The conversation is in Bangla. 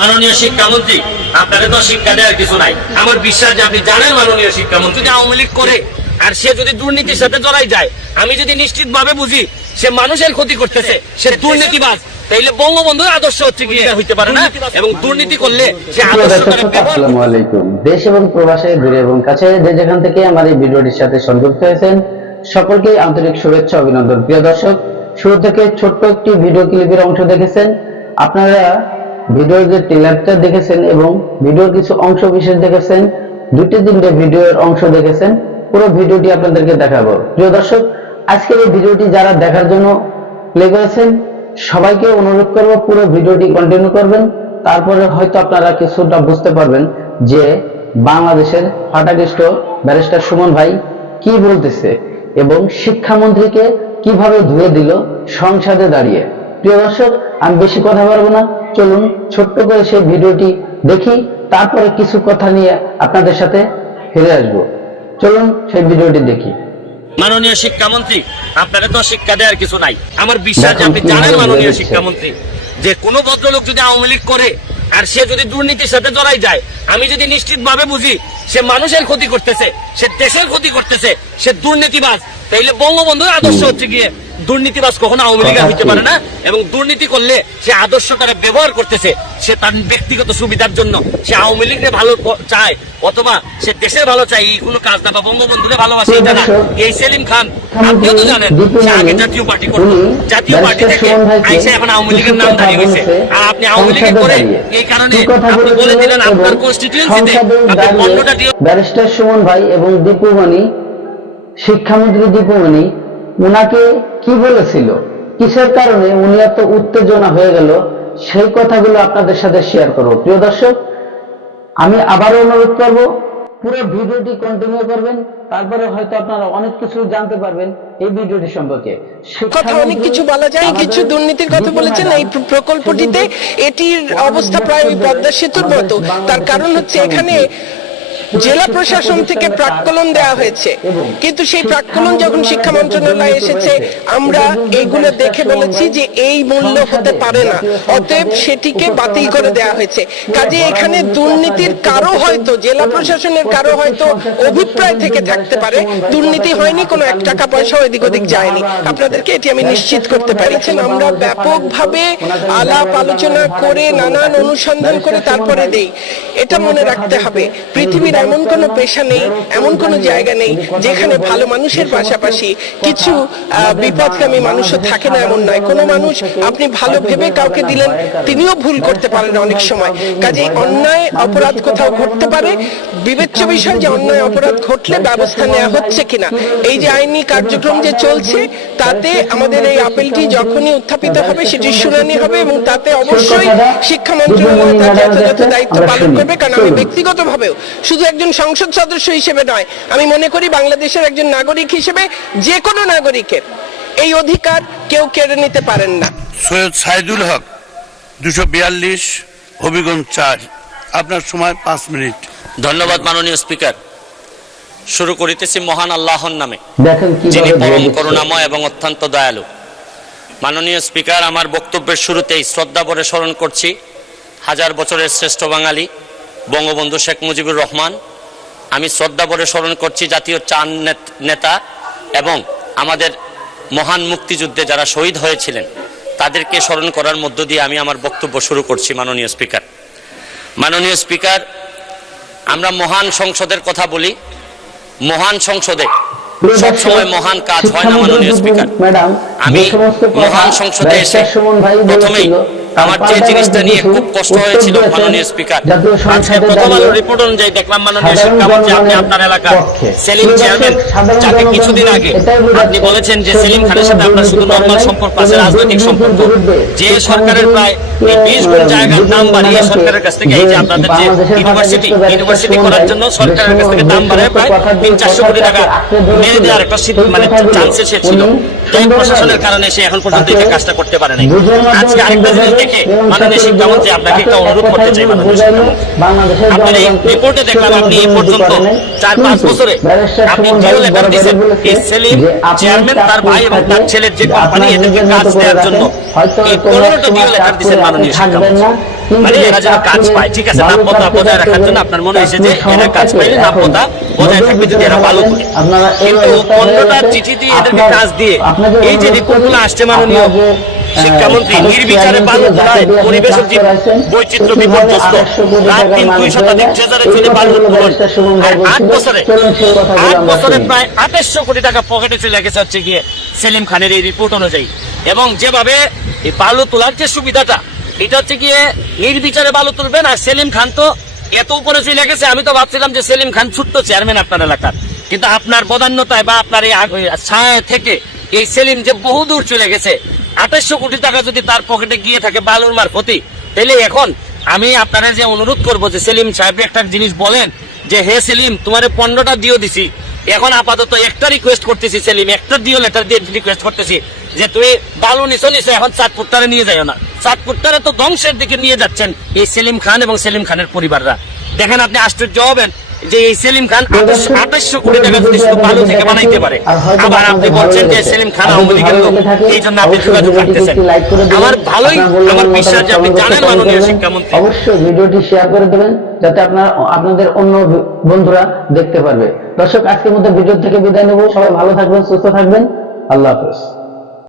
মাননীয় শিক্ষামন্ত্রী আপনাকে তো শিক্ষা দেওয়ার কিছু নাই। আমার বিশ্বাস যে আপনি জানেন মাননীয় শিক্ষামন্ত্রী। যে আওয়ামী লীগ করে আর সে যদি দুর্নীতির সাথে জড়াই যায় আমি যদি নিশ্চিত ভাবে বুঝি সে মানুষের ক্ষতি করতেছে সে দুর্নীতিবাজ তাইলে বঙ্গবন্ধুর আদর্শ হচ্ছে কি হইতে পারে না এবং দুর্নীতি করলে সে আদর্শ দর্শক করে ব্যবহার আসসালামু আলাইকুম। দেশ এবং প্রবাসে দূরে এবং কাছে যে যেখান থেকে আমার এই ভিডিওটির সাথে সংযুক্ত হয়েছেন সকলকেই আন্তরিক শুভেচ্ছা অভিনন্দন। প্রিয় দর্শক শুরু থেকে ছোট্ট একটি ভিডিও ক্লিপের অংশ দেখেছেন। আপনারা ভিডিওর যে টেলারটা দেখেছেন এবং ভিডিওর কিছু অংশ বিশেষ দেখেছেন, দুটি তিনটে ভিডিওর অংশ দেখেছেন, পুরো ভিডিওটি আপনাদেরকে দেখাবো। প্রিয় দর্শক, আজকের এই ভিডিওটি যারা দেখার জন্য প্লে করেছেন, সবাইকে অনুরোধ করব পুরো ভিডিওটি কন্টিনিউ করবেন, তারপরে হয়তো আপনারা কিছুটা বুঝতে পারবেন যে বাংলাদেশের ফাটাকেষ্ট ব্যারিস্টার সুমন ভাই কি বলতেছে এবং শিক্ষামন্ত্রীকে কীভাবে ধুয়ে দিল সংসদে দাঁড়িয়ে। প্রিয় দর্শক, আমি বেশি কথা পারব না চলুন ছোট্ট করে সেই ভিডিওটি দেখি তারপরে কিছু কথা নিয়ে আপনাদের সাথে ফিরে আসব। চলুন সেই ভিডিওটি দেখি। মাননীয় শিক্ষামন্ত্রী আপনাকে তো শিক্ষা দেওয়ার কিছু নাই। আমার বিশ্বাস যে আপনি জানেন মাননীয় শিক্ষামন্ত্রী যে কোনো ভদ্রলোক যদি আওয়ামী লীগ করে আর সে যদি দুর্নীতির সাথে জড়াই যায় আমি যদি নিশ্চিত ভাবে বুঝি সে মানুষের ক্ষতি করতেছে সে দেশের ক্ষতি করতেছে সে দুর্নীতিবাজ তাইলে বঙ্গবন্ধুর আদর্শ হচ্ছে গিয়ে দুর্নীতিবাজ কখনো আওয়ামী লীগের হইতে পারে না এবং দুর্নীতি করলে সে আদর্শ তারা ব্যবহার করতেছে সে তার ব্যক্তিগত সুবিধার জন্য। সে আওয়ামী লীগের ভালো চায় অথবা সে দেশের ভালো চায় এই কোনো কাজ না বা বঙ্গবন্ধুরে ভালোবাসে এটা না। এই সেলিম খান আপনিও তো জানেন সে আগে জাতীয় পার্টি করতো। জাতীয় পার্টি থেকে আইসে এখন আওয়ামী লীগের নাম দাঁড়িয়ে গেছে আর আপনি আওয়ামী লীগে করে এই কারণে আপনি বলে দিলেন আপনার কনস্টিটিউয়েন্সিতে আপনি পণ্যটা দিয়ে ব্যারিস্টার সুমন ভাই এবং দীপুমণি শিক্ষামন্ত্রী দীপুমণি উনাকে কি বলেছিল? কিসের কারণে উনি এত উত্তেজনা হয়ে গেল? সেই কথাগুলো আপনাদের সাথে শেয়ার করব। প্রিয় দর্শক আমি আবারও অনুরোধ করব পুরো ভিডিওটি কন্টিনিউ করবেন তারপরে হয়তো আপনারা অনেক কিছু জানতে পারবেন এই ভিডিওটি সম্পর্কে। কথা অনেক কিছু বলা যায় কিছু দুর্নীতির কথা বলেছেন এই প্রকল্পটিতে এটির অবস্থা প্রায় ওই পদ্মা সেতুর মতো। তার কারণ হচ্ছে এখানে জেলা প্রশাসন থেকে প্রাক্কলন দেওয়া হয়েছে। কিন্তু সেই প্রাক্কলন যখন শিক্ষা মন্ত্রণালয়ে এসেছে, আমরা এইগুলো দেখে বলেছি যে এই মূল্য হতে পারে না। অতএব সেটিকে বাতিল করে দেওয়া হয়েছে। কাজে এখানে দুর্নীতির কারও হয়তো, জেলা প্রশাসনের কারও হয়তো অভিপ্রায় থেকে থাকতে পারে। দুর্নীতি হয়নি, কোনো এক টাকা পয়সা এদিক ওদিক যায়নি। আপনাদেরকে এটি আমি নিশ্চিত করতে পারছেন আমরা ব্যাপকভাবে আলাপ আলোচনা করে, নানান অনুসন্ধান করে তারপরে দেই। এটা মনে রাখতে হবে। পৃথিবীর এমন কোনো পেশা নেই, এমন কোনো জায়গা নেই যেখানে ভালো মানুষের পাশাপাশি কিছু বিপদগামী মানুষও থাকে না এমন নয়। কোনো মানুষ আপনি ভালো ভেবে কাউকে দিলেন, তিনিও ভুল করতে পারেন অনেক সময়। কাজে অন্যায় অপরাধ কোথাও ঘটতে পারে। বিবেচ্য বিষয় যে অন্যায় অপরাধ ঘটলে ব্যবস্থা নেওয়া হচ্ছে কিনা, এই যে আইনি কার্যক্রম যে চলছে, তাতে আমাদের এই আপেলটি যখনই উত্থাপিত হবে সেটির শুনানি হবে এবং তাতে অবশ্যই শিক্ষা মন্ত্রণালয় তার যথাযথ দায়িত্ব পালন করবে। কারণ আমি ব্যক্তিগতভাবেও শুধু একজন সংসদ সদস্য হিসেবে নয়। আমি মনে করি বাংলাদেশের একজন নাগরিক হিসেবে যে কোনো নাগরিকের এই অধিকার কেউ কেড়ে নিতে পারেন না। সৈয়দ সাইদুল হক দুশো বিয়াল্লিশ হবিগঞ্জ চার। আপনার সময় পাঁচ মিনিট। ধন্যবাদ মাননীয় স্পিকার। শুরু করিতেছি মহান আল্লাহর নামে যিনি পরম করুণাময় এবং অত্যন্ত দয়ালু। মাননীয় স্পিকার আমার বক্তব্যের শুরুতেই শ্রদ্ধা ভরে স্মরণ করছি হাজার বছরের শ্রেষ্ঠ বাঙালি বঙ্গবন্ধু শেখ মুজিবুর রহমান, আমি শ্রদ্ধা ভরে স্মরণ করছি জাতীয় চান নেত- এবং আমাদের মহান মুক্তিযুদ্ধে যারা শহীদ হয়েছিলেন, তাদেরকে স্মরণ করার মধ্য দিয়ে আমি আমার বক্তব্য শুরু করছি মাননীয় স্পিকার। মাননীয় স্পিকার, আমরা মহান সংসদের কথা বলি। মহান সংসদে প্রিয় সব সময় মহান কাজ হয় না, মাননীয় স্পিকার। আমি যে মহান সংসদে এসে প্রথমেই আমার যে জিনিসটা নিয়ে খুব কষ্ট হয়েছিল মাননীয় স্পিকার। আজকে প্রথম আলো রিপোর্ট অনুযায়ী দেখলাম মাননীয় সাধারণ শিক্ষামন্ত্রী আপনি আপনার এলাকার সেলিম চেয়ারম্যান যাকে কিছুদিন আগে আপনি বলেছেন যে সেলিম খানের সাথে আপনার শুধু নর্মাল সম্পর্ক আছে রাজনৈতিক সম্পর্ক। যে সরকারের প্রায় বিশ গুণ জায়গার দাম বাড়িয়ে সরকারের কাছ থেকে এই যে আপনাদের যে ইউনিভার্সিটি ইউনিভার্সিটি করার জন্য সরকারের কাছ থেকে দাম বাড়ায় প্রায় তিন চারশো কোটি টাকা মেরে দেওয়ার একটা মানে চান্সে সে ছিল প্রশাসনের কারণে সে এখন পর্যন্ত এই কাজটা করতে পারে নাই। আজকে আরেকটা জিনিস দেখে মাননীয় শিক্ষামন্ত্রী আপনাকে একটা অনুরোধ করতে চাই মাননীয় শিক্ষামন্ত্রী আপনার এই রিপোর্টে দেখলাম আপনি এই পর্যন্ত। চার পাঁচ বছরে আপনি সুমন লেখা লেটার দিয়েছেন। এই সেলিম চেয়ারম্যান তার ভাই এবং তার ছেলের যে কোম্পানি এদেরকে কাজ দেওয়ার জন্য এই পনেরোটা জিও লেটার দিয়েছেন মাননীয় শিক্ষামন্ত্রী মানে এরা যেন কাজ পায় ঠিক আছে বালু বজায় রাখার জন্য আপনার হয়েছে যে এরা কাজ পাইলে থেকে বজায় থাকবে যদি এরা ভালো করে। কিন্তু অবস্থা পনেরোটার গেছে, চিঠি দিয়ে এদেরকে কাজ দিয়ে এই যে রিপোর্টগুলো আসছে মাননীয় আপনার যে, আহ, শিক্ষামন্ত্রী নির্বিচারে চেয়ারম্যান বালু ছিল, যাকে তোলায় দিয়ে আপনি পরিবেশের কাজ যে করাইছেন, বৈচিত্র্য বিপর্যস্ত। রাত টাকার দুই শতাধিক ট্রেজারে চলে বালু উত্তোলন আর আট বছরে আট বছরে প্রায় আঠাশশো কোটি টাকা পকেটে চলে গেছে হচ্ছে গিয়ে সেলিম খানের এই রিপোর্ট অনুযায়ী। এবং যেভাবে এই বালু তোলার যে সুবিধাটা এটা হচ্ছে গিয়ে নির্বিচারে বালু তুলবেন আর সেলিম খান তো এত উপরে চলে গেছে, আমি তো ভাবছিলাম যে সেলিম খান ছোট্ট চেয়ারম্যান আপনার এলাকার। কিন্তু আপনার বদান্যতায় বা আপনার এই ছায়া থেকে এই সেলিম যে বহু দূর চলে গেছে আঠাশশো কোটি টাকা যদি তার পকেটে গিয়ে থাকে বালুর মারফতি তাহলে এখন আমি আপনারা যে অনুরোধ করব যে সেলিম সাহেব একটা জিনিস বলেন যে, হে সেলিম, তোমার পনেরোটা দিও দিছি। এখন আপাতত একটা রিকোয়েস্ট করতেছি সেলিম, একটা দিও লেটার দিয়ে রিকোয়েস্ট করতেছি। যে তুমি বালু নিছো নিছো এখন চাঁদপুরটারে নিয়ে যাও না। চাঁদপুরটারে তো ধ্বংসের দিকে নিয়ে যাচ্ছেন এই সেলিম খান এবং সেলিম খানের পরিবাররা। দেখেন আপনি আশ্চর্য হবেন যে এই সেলিম খান আঠাশশো কোটি টাকা যদি শুধু বালু থেকে বানাইতে পারে আবার আপনি বলছেন যে সেলিম খান আওয়ামী লীগের লোক এই জন্য আপনি যোগাযোগ রাখতেছেন। আমার ভালোই আমার বিশ্বাস যে আপনি জানেন মাননীয় শিক্ষামন্ত্রী। অবশ্যই ভিডিওটি শেয়ার করে দেবেন যাতে আপনার আপনাদের অন্য বন্ধুরা দেখতে পারবে। দর্শক আজকের মধ্যে ভিডিও থেকে বিদায় নেব। সবাই ভালো থাকবেন সুস্থ থাকবেন। আল্লাহ হাফেজ।